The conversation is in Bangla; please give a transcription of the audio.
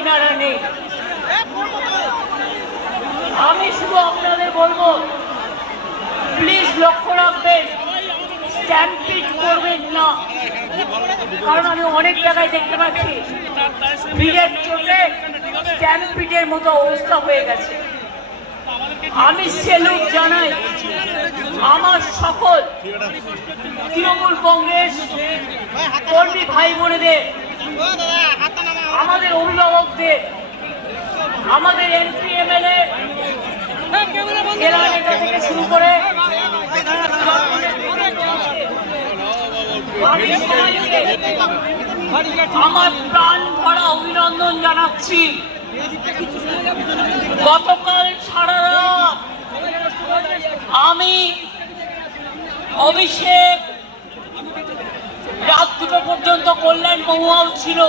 কিনারা নেই। আমি শুধু আপনাদের বলবো, প্লিজ লক্ষ্য রাখবেন, স্ট্যাম্পিড করবেন না। কারণ আমি অনেক জায়গায় দেখতে পাচ্ছি ভিড়ের চোটে স্ট্যাম্পিডের মতো অবস্থা হয়ে গেছে। আমি স্যালুট জানাই আমার সকল তৃণমূল কংগ্রেস কর্মী ভাই বোনেদের, আমাদের অভিভাবকদের, আমাদের এমপি এমএলএ, জেলা নেতা থেকে শুরু করে আমার প্রাণ ভরা অভিনন্দন জানাচ্ছি। গতকাল সারা রাত আমি, অভিষেক, রাত 2টো পর্যন্ত কল্যাণ মহুয়াও ছিল।